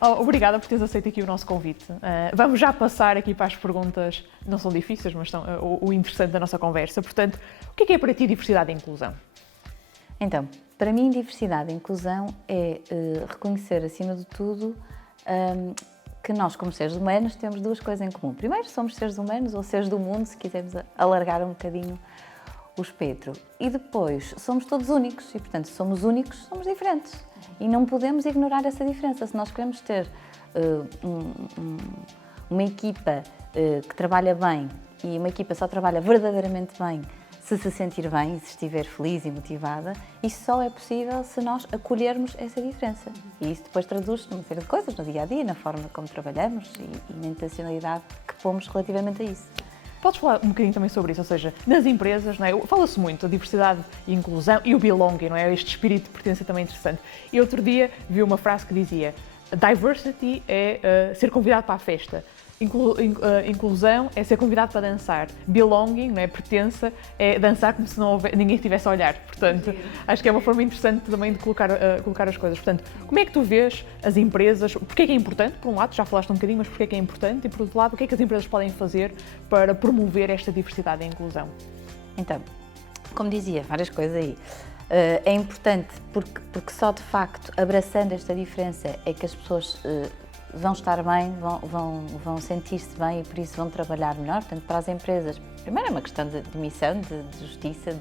Obrigada por teres aceito aqui o nosso convite. Vamos já passar aqui para as perguntas, não são difíceis, mas são o interessante da nossa conversa. Portanto, o que é para ti diversidade e inclusão? Então, para mim, diversidade e inclusão é reconhecer, acima de tudo, que nós, como seres humanos, temos duas coisas em comum. Primeiro, somos seres humanos ou seres do mundo, se quisermos alargar um bocadinho o espectro. E depois, somos todos únicos e, portanto, somos únicos, somos diferentes. E não podemos ignorar essa diferença. Se nós queremos ter uma equipa que trabalha bem e uma equipa só trabalha verdadeiramente bem se sentir bem e se estiver feliz e motivada, isso só é possível se nós acolhermos essa diferença. E isso depois traduz-se numa série de coisas no dia-a-dia, na forma como trabalhamos e na intencionalidade que pomos relativamente a isso. Podes falar um bocadinho também sobre isso, ou seja, nas empresas, não é? Fala-se muito a diversidade e inclusão e o belonging, não é? Este espírito de pertença também é interessante. E outro dia vi uma frase que dizia: diversity é ser convidado para a festa. Inclusão é ser convidado para dançar. Belonging, não é? Pertença, é dançar como se ninguém estivesse a olhar. Portanto, acho que é uma forma interessante também de colocar as coisas. Portanto, como é que tu vês as empresas? Porquê é que é importante? Por um lado, já falaste um bocadinho, mas porquê é que é importante? E por outro lado, o que é que as empresas podem fazer para promover esta diversidade e inclusão? Então, como dizia, várias coisas aí. É importante porque só de facto abraçando esta diferença é que as pessoas vão estar bem, vão sentir-se bem e por isso vão trabalhar melhor. Portanto, para as empresas, primeiro é uma questão de missão, de justiça,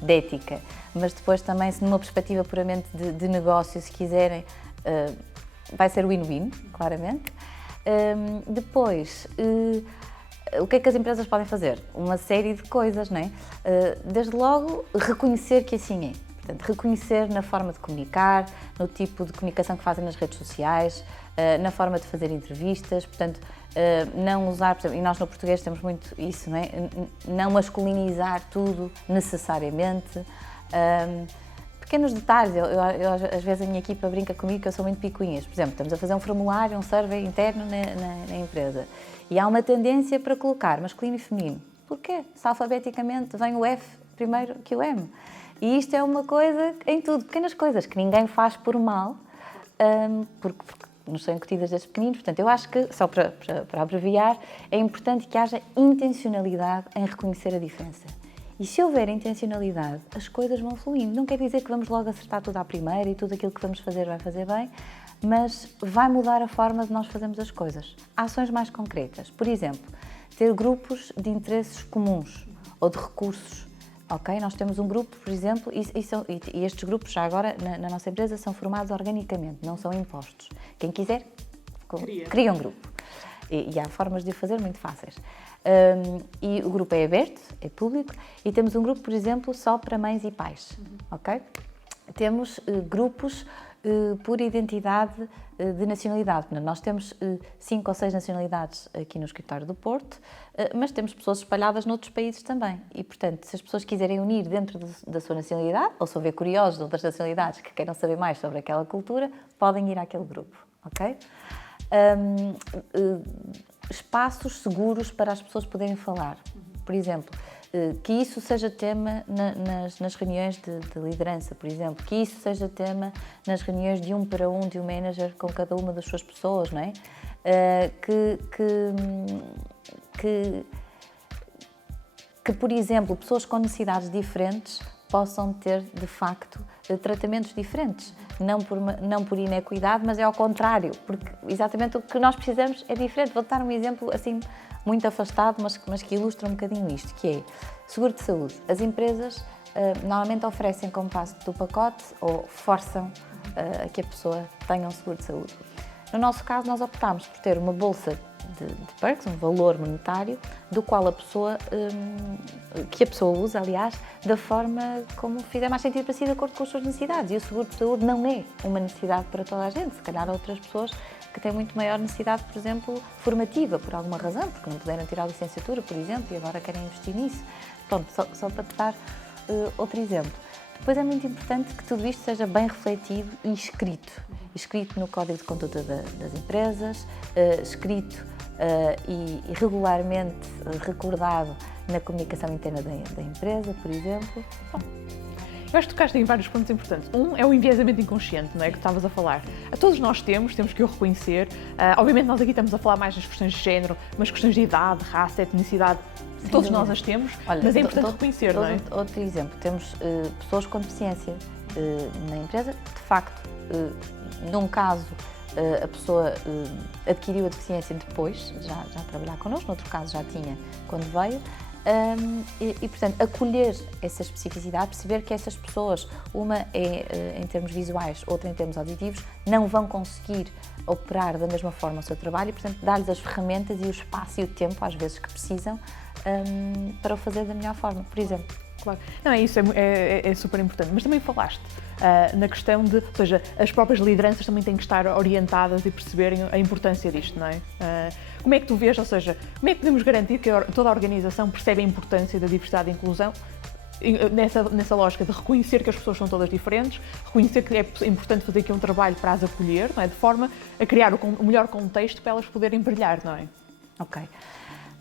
de ética, mas depois também, se numa perspectiva puramente de negócio, se quiserem, vai ser win-win, claramente. Depois, o que é que as empresas podem fazer? Uma série de coisas, não é? Desde logo, reconhecer que assim é. Portanto, reconhecer na forma de comunicar, no tipo de comunicação que fazem nas redes sociais, na forma de fazer entrevistas, portanto, não usar, por exemplo, e nós no português temos muito isso, não é? Não masculinizar tudo necessariamente. Pequenos detalhes, eu, às vezes a minha equipa brinca comigo que eu sou muito picuinhas. Por exemplo, estamos a fazer um formulário, um survey interno na empresa e há uma tendência para colocar masculino e feminino. Porquê? Se alfabeticamente vem o F primeiro que o M. E isto é uma coisa em tudo, pequenas coisas que ninguém faz por mal, porque nos são incutidas desde pequeninos. Portanto, eu acho que, só para abreviar, é importante que haja intencionalidade em reconhecer a diferença. E se houver intencionalidade, as coisas vão fluindo. Não quer dizer que vamos logo acertar tudo à primeira e tudo aquilo que vamos fazer vai fazer bem, mas vai mudar a forma de nós fazermos as coisas. Ações mais concretas. Por exemplo, ter grupos de interesses comuns ou de recursos. Ok? Nós temos um grupo, por exemplo, e estes grupos, já agora, na nossa empresa, são formados organicamente, não são impostos. Quem quiser, cria um grupo. E há formas de o fazer muito fáceis. E o grupo é aberto, é público, e temos um grupo, por exemplo, só para mães e pais. Ok? Temos grupos por identidade de nacionalidade. Nós temos 5 ou 6 nacionalidades aqui no escritório do Porto, mas temos pessoas espalhadas noutros países também. E, portanto, se as pessoas quiserem unir dentro da sua nacionalidade, ou se houver curiosos de outras nacionalidades que queiram saber mais sobre aquela cultura, podem ir àquele grupo. Ok? Espaços seguros para as pessoas poderem falar. Por exemplo, que isso seja tema nas reuniões de liderança, por exemplo, que isso seja tema nas reuniões de 1 para 1 de um manager com cada uma das suas pessoas, não é? Que, por exemplo, pessoas com necessidades diferentes possam ter, de facto, tratamentos diferentes. Não por inequidade, mas é ao contrário, porque exatamente o que nós precisamos é diferente. Vou dar um exemplo assim muito afastado, mas que ilustra um bocadinho isto, que é seguro de saúde. As empresas normalmente oferecem como parte do pacote ou forçam a que a pessoa tenha um seguro de saúde. No nosso caso, nós optámos por ter uma bolsa de perks, um valor monetário, do qual que a pessoa usa, aliás, da forma como fizer mais sentido para si, de acordo com as suas necessidades. E o seguro de saúde não é uma necessidade para toda a gente. Se calhar há outras pessoas que têm muito maior necessidade, por exemplo, formativa, por alguma razão, porque não puderam tirar a licenciatura, por exemplo, e agora querem investir nisso. Pronto, só para te dar outro exemplo. Depois é muito importante que tudo isto seja bem refletido e escrito no Código de Conduta das empresas, escrito e regularmente recordado na comunicação interna da empresa, por exemplo. Bom. Eu acho que tocaste em vários pontos importantes. Um é o enviesamento inconsciente, não é? Que estavas a falar. Todos nós temos que o reconhecer. Obviamente nós aqui estamos a falar mais das questões de género, mas questões de idade, raça, etnicidade, todos nós as temos, Olha, mas é importante reconhecer, não é? Outro exemplo, temos pessoas com deficiência na empresa, de facto, num caso a pessoa adquiriu a deficiência depois, já trabalhar connosco, no outro caso já tinha quando veio, portanto, acolher essa especificidade, perceber que essas pessoas, uma é em termos visuais, outra em termos auditivos, não vão conseguir operar da mesma forma o seu trabalho e, portanto, dar-lhes as ferramentas e o espaço e o tempo, às vezes, que precisam para o fazer da melhor forma, por exemplo. Claro. Não, é isso, é super importante. Mas também falaste na questão de, ou seja, as próprias lideranças também têm que estar orientadas e perceberem a importância disto, não é? Como é que tu vês, ou seja, como é que podemos garantir que toda a organização percebe a importância da diversidade e inclusão nessa lógica de reconhecer que as pessoas são todas diferentes, reconhecer que é importante fazer aqui um trabalho para as acolher, não é? De forma a criar o melhor contexto para elas poderem brilhar, não é? Ok.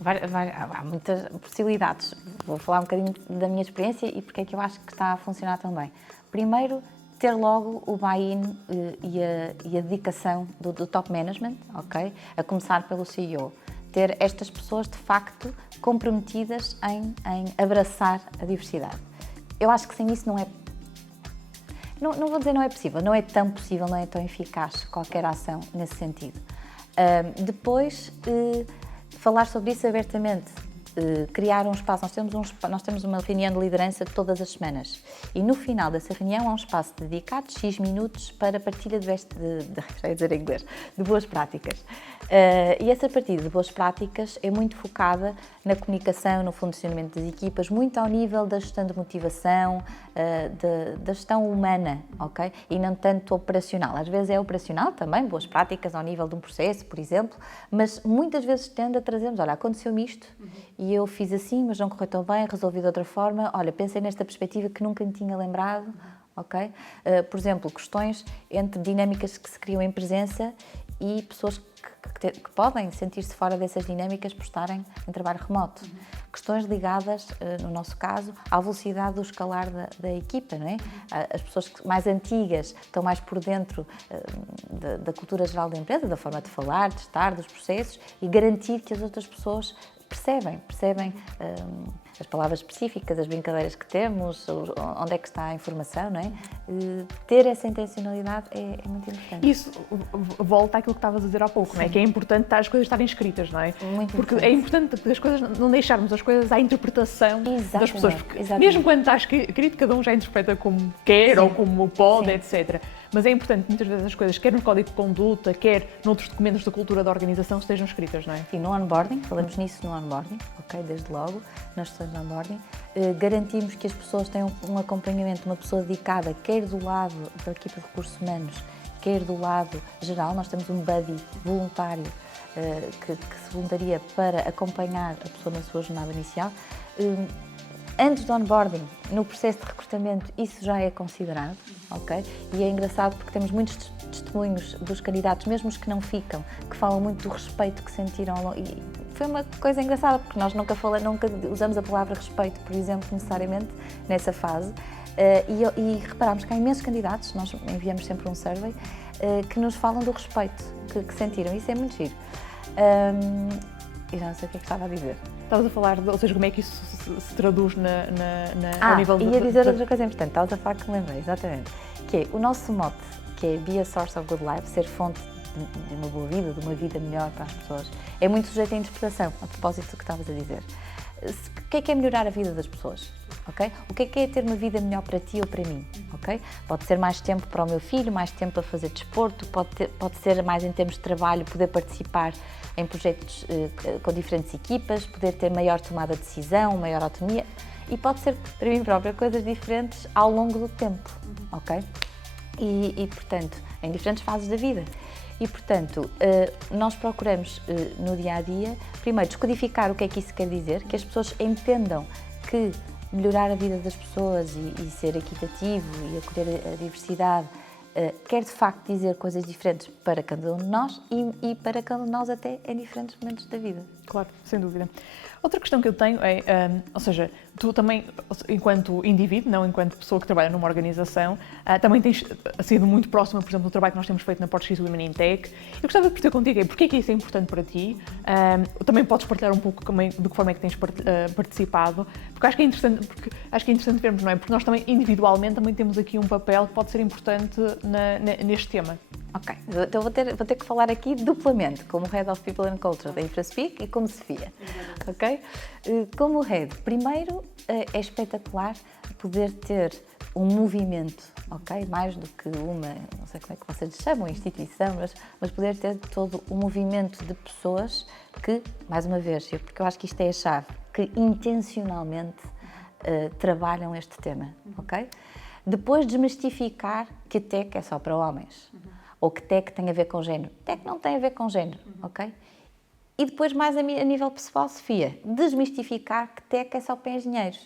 Há muitas possibilidades. Vou falar um bocadinho da minha experiência e porque é que eu acho que está a funcionar tão bem. Primeiro, ter logo o buy-in e a dedicação do top management, ok? A começar pelo CEO. Ter estas pessoas, de facto, comprometidas em abraçar a diversidade. Eu acho que sem isso não é... Não vou dizer não é possível, não é tão possível, não é tão eficaz qualquer ação nesse sentido. Depois... falar sobre isso abertamente, criar um espaço. Nós temos uma reunião de liderança todas as semanas e no final dessa reunião há um espaço dedicado, X minutos, para partilha de boas práticas. E essa partilha de boas práticas é muito focada na comunicação, no funcionamento das equipas, muito ao nível da gestão de motivação, da gestão humana, ok? E não tanto operacional. Às vezes é operacional também, boas práticas ao nível de um processo, por exemplo, mas muitas vezes tende a trazermos, olha, aconteceu-me isto e eu fiz assim, mas não correu tão bem, resolvi de outra forma, olha, pensei nesta perspectiva que nunca me tinha lembrado, ok? Por exemplo, questões entre dinâmicas que se criam em presença e pessoas que podem sentir-se fora dessas dinâmicas por estarem em trabalho remoto. Questões ligadas, no nosso caso, à velocidade do escalar da equipa, não é? As pessoas mais antigas estão mais por dentro da cultura geral da empresa, da forma de falar, de estar, dos processos e garantir que as outras pessoas percebem as palavras específicas, as brincadeiras que temos, onde é que está a informação, não é? Ter essa intencionalidade é muito importante. Isso volta àquilo que estavas a dizer há pouco, não é? Que é importante as coisas estarem escritas, não é? Muito porque importante. É importante as coisas, não deixarmos as coisas à interpretação das pessoas. Porque mesmo quando está escrito, cada um já interpreta como quer ou como pode, etc. Mas é importante muitas vezes as coisas, quer no código de conduta, quer noutros documentos da cultura da organização, estejam escritas, não é? E no onboarding, falamos nisso no onboarding, ok? Desde logo, nas sessões de onboarding, garantimos que as pessoas tenham um acompanhamento, uma pessoa dedicada, quer do lado da equipa de recursos humanos, quer do lado geral. Nós temos um buddy voluntário que se voluntaria para acompanhar a pessoa na sua jornada inicial. Antes do onboarding, no processo de recrutamento, isso já é considerado, ok? E é engraçado porque temos muitos testemunhos dos candidatos, mesmo os que não ficam, que falam muito do respeito que sentiram. E foi uma coisa engraçada, porque nós nunca usamos a palavra respeito, por exemplo, necessariamente nessa fase. E reparámos que há imensos candidatos, nós enviamos sempre um survey, que nos falam do respeito que sentiram. Isso é muito giro. E já não sei o que é que estava a dizer. Estavas a falar, ou seja, como é que isso se traduz ao nível de... ia dizer outra coisa importante, estavas a falar que me lembrei, exatamente. Que é o nosso mote, que é Be a Source of Good Life, ser fonte de uma boa vida, de uma vida melhor para as pessoas, é muito sujeito à interpretação, a propósito do que estavas a dizer. O que é melhorar a vida das pessoas? Okay? O que é ter uma vida melhor para ti ou para mim? Okay? Pode ser mais tempo para o meu filho, mais tempo a fazer desporto, pode ser mais em termos de trabalho, poder participar em projetos com diferentes equipas, poder ter maior tomada de decisão, maior autonomia, e pode ser para mim própria coisas diferentes ao longo do tempo, ok? E portanto, em diferentes fases da vida. E, portanto, nós procuramos no dia-a-dia, primeiro, descodificar o que é que isso quer dizer, que as pessoas entendam que melhorar a vida das pessoas e ser equitativo e acolher a diversidade quer, de facto, dizer coisas diferentes para cada um de nós e para cada um de nós até em diferentes momentos da vida. Claro, sem dúvida. Outra questão que eu tenho é, ou seja, tu também, enquanto indivíduo, não enquanto pessoa que trabalha numa organização, também tens sido muito próxima, por exemplo, do trabalho que nós temos feito na Portuguese Women in Tech. Eu gostava de perguntar contigo, porque é que isso é importante para ti? Também podes partilhar um pouco também de que forma é que tens participado, porque acho que é interessante vermos, não é? Porque nós também, individualmente, também temos aqui um papel que pode ser importante neste tema. Ok, então vou ter que falar aqui duplamente, como Head of People and Culture da InfraSpeak e como Sofia, ok? Como Head, primeiro é espetacular poder ter um movimento, ok? Mais do que uma, não sei como é que vocês chamam, instituição, mas poder ter todo um movimento de pessoas que, mais uma vez, porque eu acho que isto é a chave, que intencionalmente trabalham este tema, ok? Depois desmistificar que a tech é só para homens. Ou que tech tem a ver com género. Tech não tem a ver com género, ok? E depois, mais a nível pessoal, Sofia, desmistificar que tech é só para engenheiros,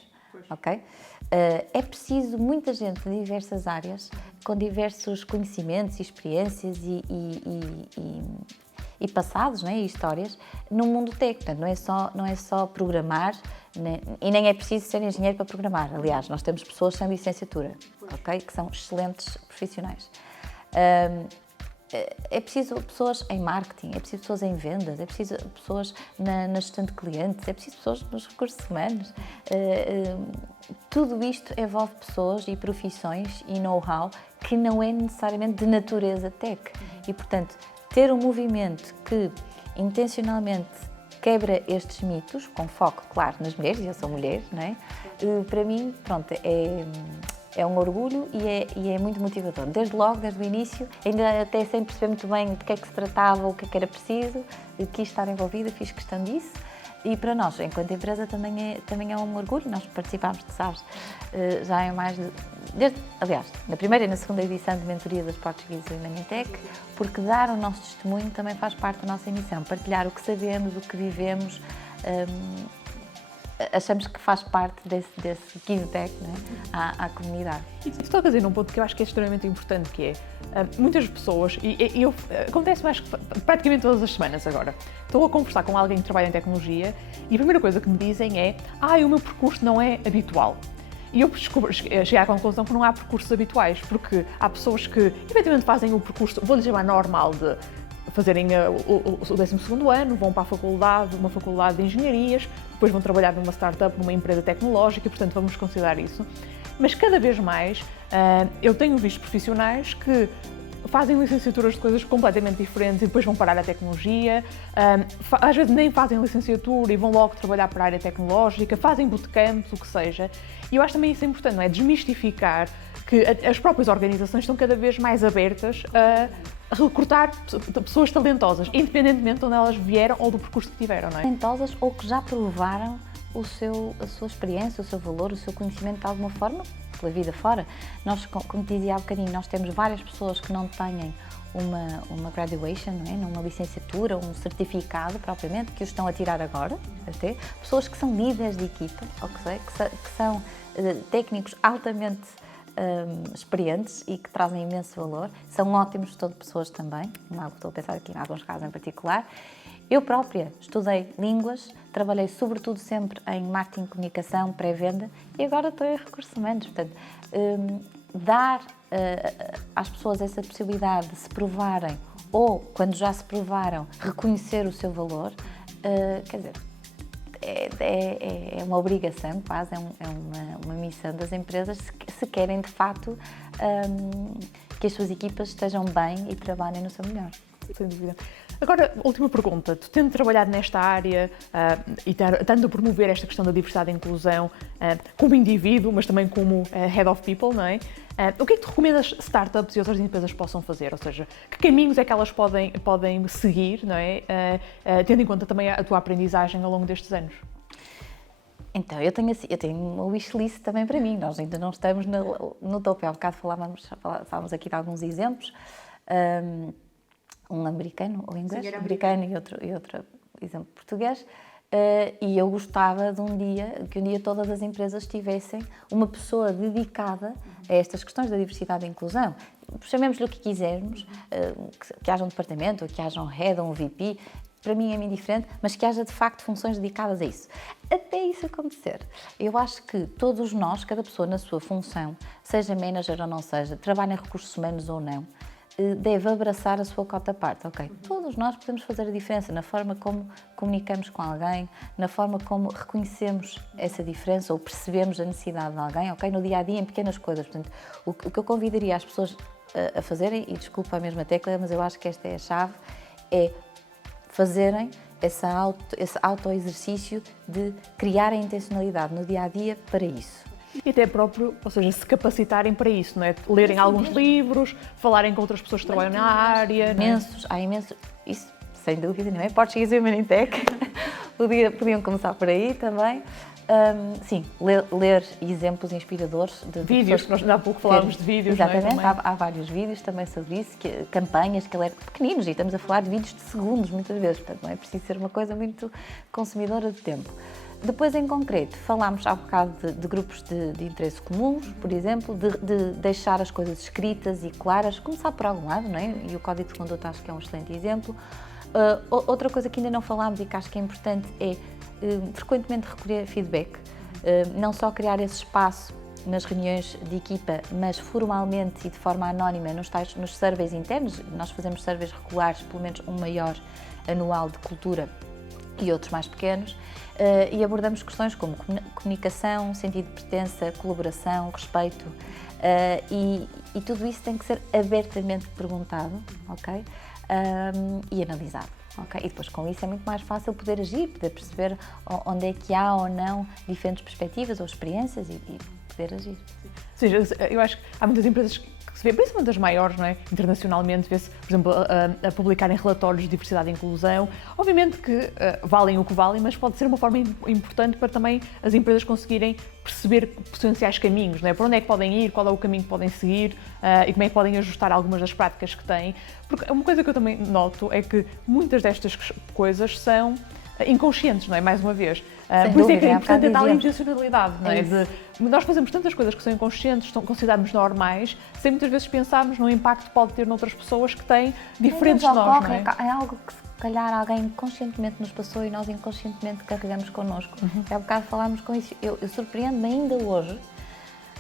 ok? É preciso muita gente de diversas áreas, com diversos conhecimentos e experiências e passados, né, e histórias, no mundo tech. Portanto, não é só programar, e nem é preciso ser engenheiro para programar. Aliás, nós temos pessoas sem licenciatura, ok? Que são excelentes profissionais. É preciso pessoas em marketing, é preciso pessoas em vendas, é preciso pessoas na gestão de clientes, é preciso pessoas nos recursos humanos. Tudo isto envolve pessoas e profissões e know-how que não é necessariamente de natureza tech. E, portanto, ter um movimento que intencionalmente quebra estes mitos, com foco, claro, nas mulheres, e eu sou mulher, não é? Para mim, pronto, é um orgulho e é muito motivador. Desde logo, desde o início, ainda até sem perceber muito bem de que é que se tratava, o que é que era preciso, quis estar envolvida, fiz questão disso. E para nós, enquanto empresa, também é um orgulho. Nós participámos, tu sabes, já em mais de... aliás, na primeira e na segunda edição de mentoria das Portuguese Women in Tech, porque dar o nosso testemunho também faz parte da nossa missão. Partilhar o que sabemos, o que vivemos, achamos que faz parte desse give back, né, à comunidade. E tu estás a dizer num ponto que eu acho que é extremamente importante, que é muitas pessoas, e acontece mais praticamente todas as semanas agora, estou a conversar com alguém que trabalha em tecnologia e a primeira coisa que me dizem é o meu percurso não é habitual. E eu cheguei à conclusão que não há percursos habituais, porque há pessoas que efetivamente fazem o percurso, vou-lhe chamar normal, de fazerem o 12º ano, vão para a faculdade, uma faculdade de engenharias, depois vão trabalhar numa startup, numa empresa tecnológica, portanto vamos considerar isso. Mas cada vez mais eu tenho visto profissionais que fazem licenciaturas de coisas completamente diferentes e depois vão parar a tecnologia, às vezes nem fazem licenciatura e vão logo trabalhar para a área tecnológica, fazem bootcamps, o que seja. E eu acho também isso importante, não é? Desmistificar que as próprias organizações estão cada vez mais abertas a recrutar pessoas talentosas, independentemente de onde elas vieram ou do percurso que tiveram, não é? Talentosas ou que já provaram a sua experiência, o seu valor, o seu conhecimento de alguma forma, pela vida fora. Nós, como te dizia há bocadinho, nós temos várias pessoas que não têm uma graduation, não é? Uma licenciatura, um certificado propriamente, que os estão a tirar agora, até. Pessoas que são líderes de equipa, ou que são técnicos altamente experientes e que trazem imenso valor. São ótimos de pessoas também, estou a pensar aqui em alguns casos em particular. Eu própria estudei línguas, trabalhei sobretudo sempre em marketing, comunicação, pré-venda e agora estou em recursos humanos. Portanto, dar às pessoas essa possibilidade de se provarem ou, quando já se provaram, reconhecer o seu valor, quer dizer, é uma obrigação, quase, é uma missão das empresas se querem, de facto, que as suas equipas estejam bem e trabalhem no seu melhor. Sem dúvida. Agora, última pergunta. Tu tendo trabalhado nesta área e estando a promover esta questão da diversidade e inclusão como indivíduo, mas também como Head of People, não é? O que é que tu recomendas startups e outras empresas possam fazer? Ou seja, que caminhos é que elas podem seguir, não é? Tendo em conta também a tua aprendizagem ao longo destes anos? Então, eu tenho uma wishlist também para mim. Nós ainda não estamos no topo. Há bocado falávamos aqui de alguns exemplos. Um americano, ou inglês, sim, americano e outro exemplo português, e eu gostava de que um dia todas as empresas tivessem uma pessoa dedicada a estas questões da diversidade e inclusão. Chamemos-lhe o que quisermos, que haja um departamento, ou que haja um head ou um VP, para mim é indiferente, mas que haja de facto funções dedicadas a isso. Até isso acontecer, eu acho que todos nós, cada pessoa na sua função, seja manager ou não seja, trabalha em recursos humanos ou não, deve abraçar a sua cota parte, ok? Todos nós podemos fazer a diferença na forma como comunicamos com alguém, na forma como reconhecemos essa diferença ou percebemos a necessidade de alguém, ok? No dia-a-dia, em pequenas coisas. Portanto, o que eu convidaria as pessoas a fazerem, e desculpa a mesma tecla, mas eu acho que esta é a chave, é fazerem esse auto-exercício de criar a intencionalidade no dia-a-dia para isso. E até próprio, ou seja, se capacitarem para isso, não é? Lerem alguns livros, falarem com outras pessoas que trabalham na área. Há imensos, isso sem dúvida, não é? Portuguese Women in Tech, podiam começar por aí também. Sim, ler exemplos inspiradores de vídeos, que nós há pouco falámos de vídeos. Exatamente, não é? Há vários vídeos também sobre isso, campanhas que pequeninos, e estamos a falar de vídeos de segundos muitas vezes, portanto não é preciso ser uma coisa muito consumidora de tempo. Depois, em concreto, falámos há bocado de grupos de interesse comuns, por exemplo, de deixar as coisas escritas e claras, começar por algum lado, não é? E o Código de Conduta acho que é um excelente exemplo. Outra coisa que ainda não falámos e que acho que é importante é frequentemente recolher feedback, não só criar esse espaço nas reuniões de equipa, mas formalmente e de forma anónima nos surveys internos. Nós fazemos surveys regulares, pelo menos um maior anual de cultura e outros mais pequenos, e abordamos questões como comunicação, sentido de pertença, colaboração, respeito, e tudo isso tem que ser abertamente perguntado, ok? E analisado. Okay? E depois com isso é muito mais fácil poder agir, poder perceber onde é que há ou não diferentes perspectivas ou experiências e poder agir. Ou seja, eu acho que há muitas empresas que se vê, principalmente as maiores, não é? Internacionalmente, vê-se, por exemplo, a publicarem relatórios de diversidade e inclusão. Obviamente que valem o que valem, mas pode ser uma forma importante para também as empresas conseguirem perceber potenciais caminhos, não é? Para onde é que podem ir, qual é o caminho que podem seguir e como é que podem ajustar algumas das práticas que têm. Porque uma coisa que eu também noto é que muitas destas coisas são inconscientes, não é? Mais uma vez. Por isso é que é importante a tal intencionalidade, não é? Nós fazemos tantas coisas que são inconscientes, consideramos normais, sem muitas vezes pensarmos no impacto que pode ter noutras pessoas que têm diferentes de nós, não é? É algo que se calhar alguém conscientemente nos passou e nós inconscientemente carregamos connosco. Há bocado falámos com isso. Eu surpreendo-me ainda hoje,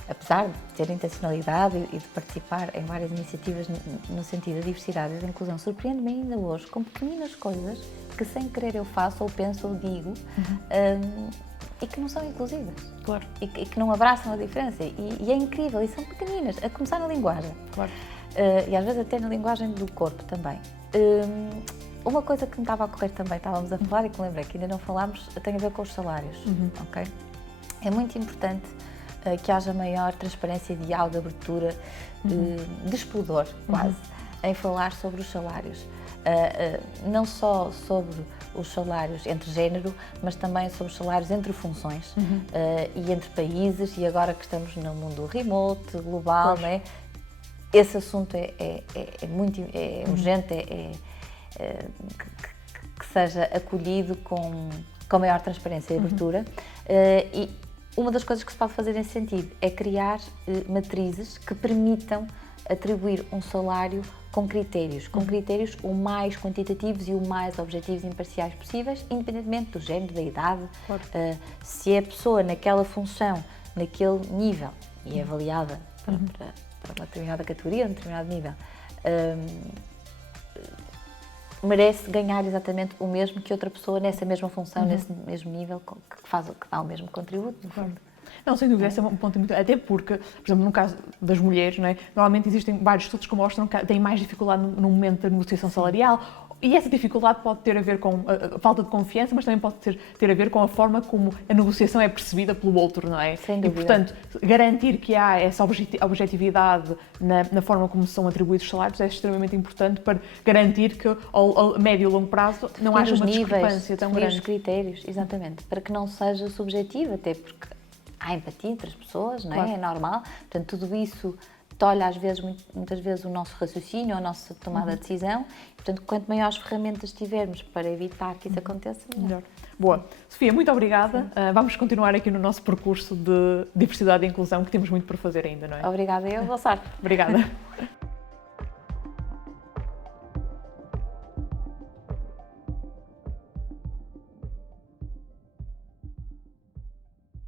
apesar de ter intencionalidade e de participar em várias iniciativas no sentido da diversidade e da inclusão, surpreende-me ainda hoje com pequeninas coisas que sem querer eu faço ou penso ou digo e que não são inclusivas. Claro. E que não abraçam a diferença. E é incrível, e são pequeninas, a começar na linguagem. Claro. E às vezes até na linguagem do corpo também. Uma coisa que me estava a ocorrer também, estávamos a falar e que lembrei que ainda não falámos, tem a ver com os salários. Okay? É muito importante que haja maior transparência, diálogo, abertura, despudor quase, em falar sobre os salários. Não só sobre os salários entre género, mas também sobre os salários entre funções e entre países, e agora que estamos no mundo remote, global, não é? Esse assunto é muito urgente, que seja acolhido com maior transparência e abertura. E uma das coisas que se pode fazer nesse sentido é criar matrizes que permitam atribuir um salário com critérios o mais quantitativos e o mais objetivos e imparciais possíveis, independentemente do género, da idade. Claro. Se é a pessoa naquela função, naquele nível, e é avaliada para uma determinada categoria, um determinado nível, merece ganhar exatamente o mesmo que outra pessoa nessa mesma função, nesse mesmo nível, que dá o mesmo contributo, no fundo. Não, sem dúvida, esse é um ponto muito... Até porque, por exemplo, no caso das mulheres, não é? Normalmente existem vários estudos que mostram que têm mais dificuldade no momento da negociação salarial, e essa dificuldade pode ter a ver com a falta de confiança, mas também pode ter a ver com a forma como a negociação é percebida pelo outro, não é? Sem dúvida. E, portanto, garantir que há essa objetividade na forma como são atribuídos os salários é extremamente importante para garantir que, ao médio e longo prazo, não haja uma discrepância tão grande. Os critérios, exatamente, para que não seja subjetivo, até porque há empatia entre as pessoas, não é? Claro. É normal. Portanto, tudo isso tolhe às vezes, muitas vezes, o nosso raciocínio, a nossa tomada de decisão. Portanto, quanto maiores ferramentas tivermos para evitar que isso aconteça, melhor. Boa. Sofia, muito obrigada. Vamos continuar aqui no nosso percurso de diversidade e inclusão, que temos muito por fazer ainda, não é? Obrigada, boa sorte. Obrigada.